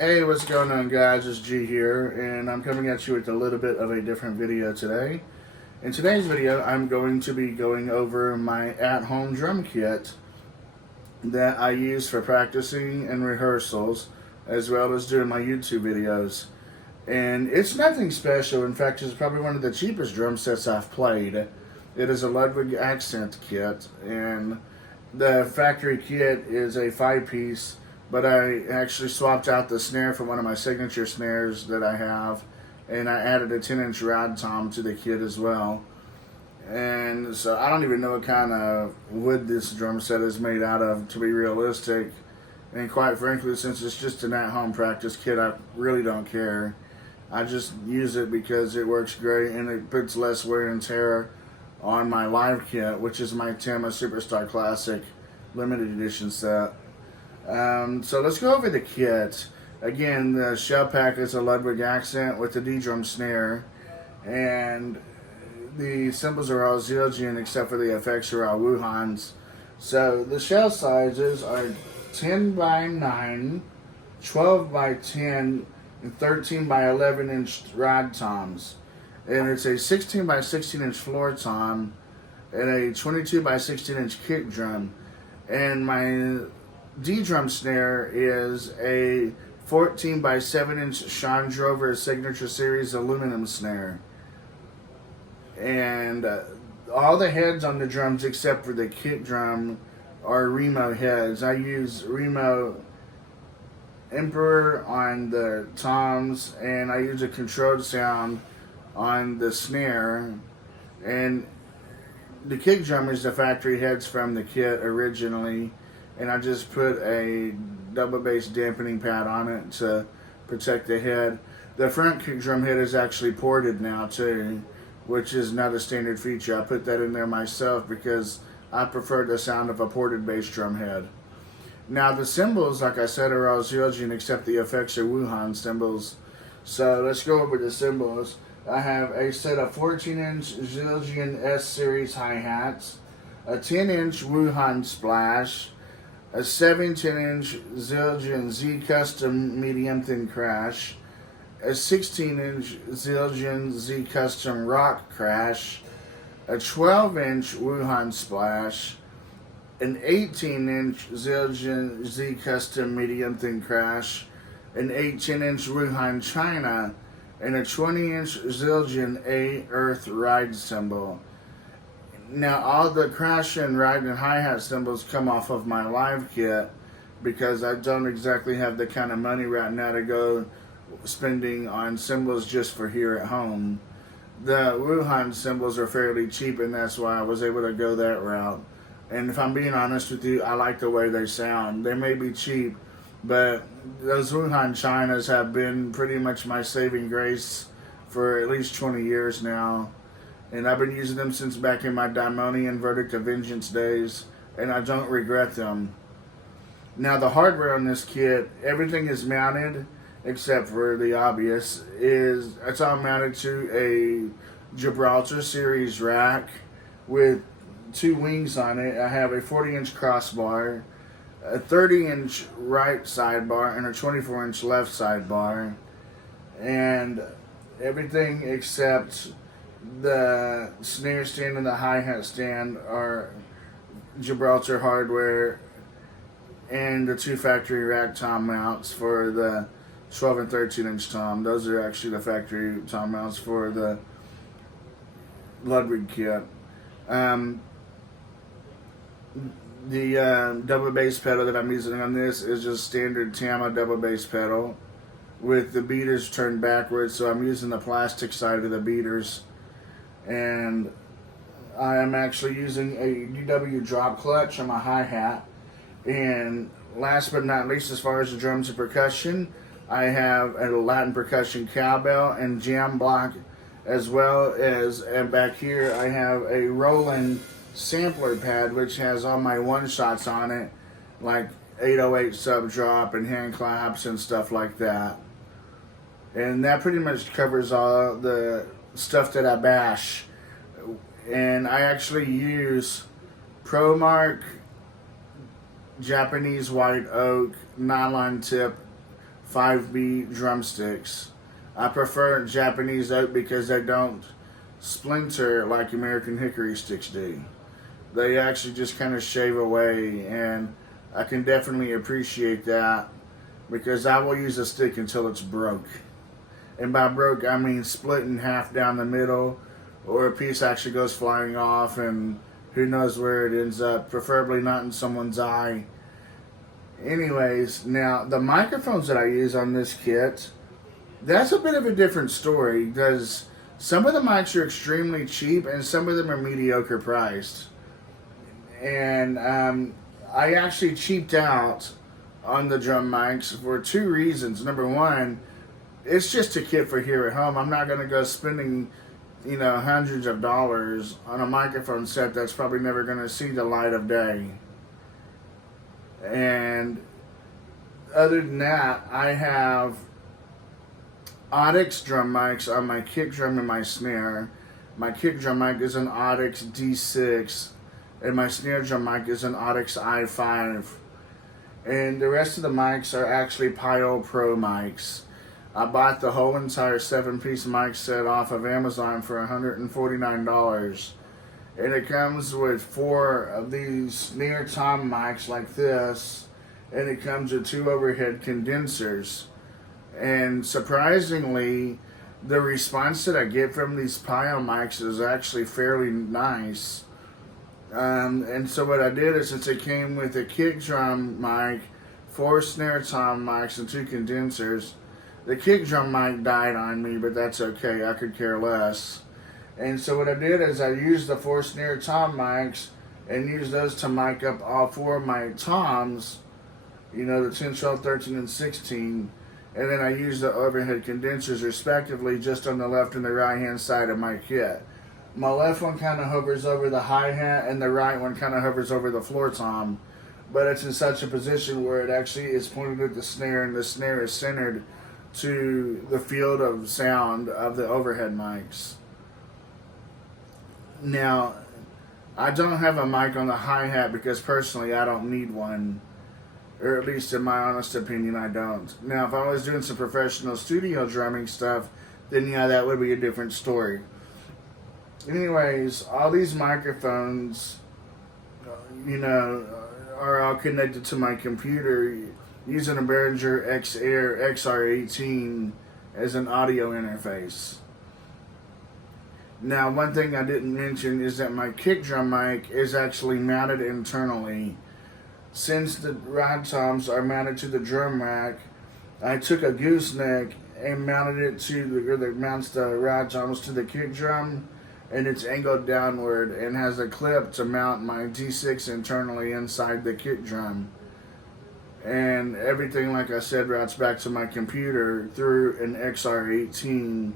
Hey, what's going on, guys? It's G here, and I'm coming at you with a little bit of a different video today. In today's video, I'm going to be going over my at-home drum kit that I use for practicing and rehearsals, as well as doing my YouTube videos. And it's nothing special. In fact, it's probably one of the cheapest drum sets I've played. It is a Ludwig Accent kit, and the factory kit is a 5-piece, but I actually swapped out the snare from one of my signature snares that I have, and I added a 10-inch rod tom to the kit as well. And so I don't even know what kind of wood this drum set is made out of, to be realistic. And quite frankly, since it's just an at-home practice kit, I really don't care. I just use it because it works great and it puts less wear and tear on my live kit, which is my Tama Superstar Classic limited edition set. So let's go over the kit. Again, the shell pack is a Ludwig Accent with the D-drum snare, and the cymbals are all Zildjian except for the effects are all Wuhan's. So the shell sizes are 10 by 9, 12 by 10, and 13 by 11 inch rod toms. And it's a 16 by 16 inch floor tom and a 22 by 16 inch kick drum. And my D-drum snare is a 14 by 7 inch Sean Drover Signature Series aluminum snare. And all the heads on the drums except for the kick drum are Remo heads. I use Remo Emperor on the toms, and I use a controlled sound on the snare. And the kick drum is the factory heads from the kit originally, and I just put a double bass dampening pad on it to protect the head. The front kick drum head is actually ported now too, which is not a standard feature. I put that in there myself because I prefer the sound of a ported bass drum head. Now the cymbals, like I said, are all Zildjian except the effects are Wuhan cymbals. So let's go over the cymbals. I have a set of 14-inch Zildjian S-Series hi-hats, a 10-inch Wuhan splash, a 17-inch Zildjian Z Custom medium thin crash, a 16-inch Zildjian Z Custom rock crash, a 12-inch Wuhan splash, an 18-inch Zildjian Z Custom medium thin crash, an 18-inch Wuhan China, and a 20-inch Zildjian A Earth ride cymbal. Now all the crash and ride and hi-hat cymbals come off of my live kit because I don't exactly have the kind of money right now to go spending on cymbals just for here at home. The Wuhan cymbals are fairly cheap, and that's why I was able to go that route. And if I'm being honest with you, I like the way they sound. They may be cheap, but those Wuhan Chinas have been pretty much my saving grace for at least 20 years now. And I've been using them since back in my Daimonian Verdict of Vengeance days, and I don't regret them. Now the hardware on this kit, everything is mounted except for the obvious. It's all mounted to a Gibraltar series rack with 2 wings on it. I have a 40-inch crossbar, a 30-inch right sidebar, and a 24-inch left sidebar. And everything except the snare stand and the hi-hat stand are Gibraltar hardware, and the 2 factory rack tom mounts for the 12 and 13-inch tom. Those are actually the factory tom mounts for the Ludwig kit. The double bass pedal that I'm using on this is just standard Tama double bass pedal with the beaters turned backwards, so I'm using the plastic side of the beaters. And I am actually using a UW drop clutch on my hi-hat. And last but not least, as far as the drums and percussion, I have a Latin percussion cowbell and jam block, as well as, and back here I have a Roland sampler pad which has all my one-shots on it, like 808 sub drop and hand claps and stuff like that. And that pretty much covers all the stuff that I bash. And I actually use ProMark Japanese white oak nylon tip 5B drumsticks. I prefer Japanese oak because they don't splinter like American hickory sticks do. They actually just kind of shave away, and I can definitely appreciate that because I will use a stick until it's broke. And by broke, I mean split in half down the middle, or a piece actually goes flying off, and who knows where it ends up, preferably not in someone's eye. Anyways, now the microphones that I use on this kit, that's a bit of a different story because some of the mics are extremely cheap and some of them are mediocre priced. And I actually cheaped out on the drum mics for two reasons. Number one, it's just a kit for here at home. I'm not going to go spending, hundreds of dollars on a microphone set that's probably never going to see the light of day. And other than that, I have Audix drum mics on my kick drum and my snare. My kick drum mic is an Audix D6, and my snare drum mic is an Audix i5. And the rest of the mics are actually Pio Pro mics. I bought the whole entire 7-piece mic set off of Amazon for $149. And it comes with 4 of these snare tom mics like this, and it comes with 2 overhead condensers. And surprisingly, the response that I get from these Pio mics is actually fairly nice. And so what I did is, since it came with a kick drum mic, 4 snare tom mics, and 2 condensers, the kick drum mic died on me, but that's okay. I could care less. And so what I did is I used the 4 snare tom mics and used those to mic up all 4 of my toms, the 10, 12, 13, and 16. And then I used the overhead condensers respectively just on the left and the right hand side of my kit. My left one kind of hovers over the hi-hat and the right one kind of hovers over the floor tom. But it's in such a position where it actually is pointed at the snare, and the snare is centered to the field of sound of the overhead mics. Now, I don't have a mic on the hi-hat because personally I don't need one, or at least in my honest opinion I don't. Now, if I was doing some professional studio drumming stuff, then yeah, that would be a different story. Anyways, all these microphones, are all connected to my computer using a Behringer X-Air XR18 as an audio interface. Now, one thing I didn't mention is that my kick drum mic is actually mounted internally. Since the rod toms are mounted to the drum rack, I took a gooseneck and mounted it that mounts the rod toms to the kick drum, and it's angled downward and has a clip to mount my D6 internally inside the kick drum. And everything, like I said, routes back to my computer through an XR18.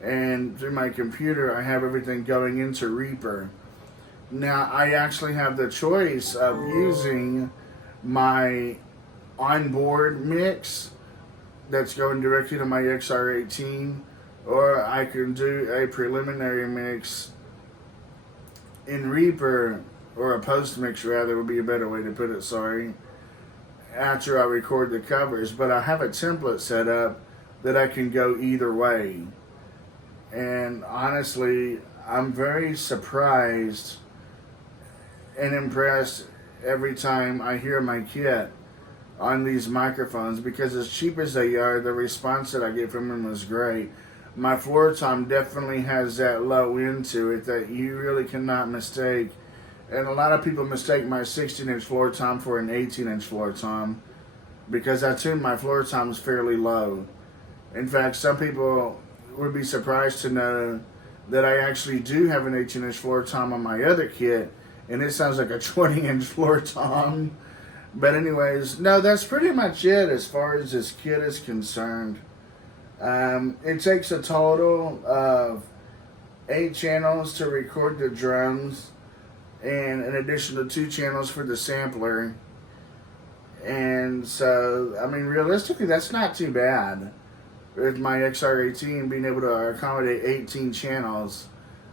And through my computer, I have everything going into Reaper. Now, I actually have the choice of using my onboard mix that's going directly to my XR18, or I can do a preliminary mix in Reaper, or a post mix rather would be a better way to put it, sorry, after I record the covers. But I have a template set up that I can go either way. And honestly, I'm very surprised and impressed every time I hear my kit on these microphones, because as cheap as they are, the response that I get from them is great. My floor tom definitely has that low end to it that you really cannot mistake. And a lot of people mistake my 16-inch floor tom for an 18-inch floor tom because I tune my floor toms fairly low. In fact, some people would be surprised to know that I actually do have an 18-inch floor tom on my other kit, and it sounds like a 20-inch floor tom. But anyways, no, that's pretty much it as far as this kit is concerned. It takes a total of 8 channels to record the drums, and an additional 2 channels for the sampler. And so, I mean, realistically, that's not too bad. With my XR18 being able to accommodate 18 channels,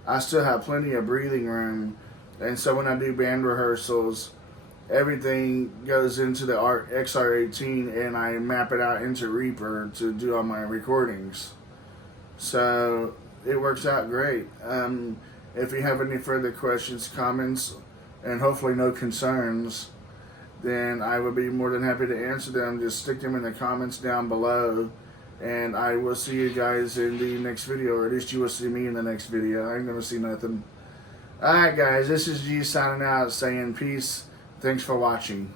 I still have plenty of breathing room. And so when I do band rehearsals, everything goes into the XR18 and I map it out into Reaper to do all my recordings. So it works out great. If you have any further questions, comments, and hopefully no concerns, then I would be more than happy to answer them. Just stick them in the comments down below, and I will see you guys in the next video, or at least you will see me in the next video. I ain't gonna see nothing. Alright guys, this is G signing out, saying peace. Thanks for watching.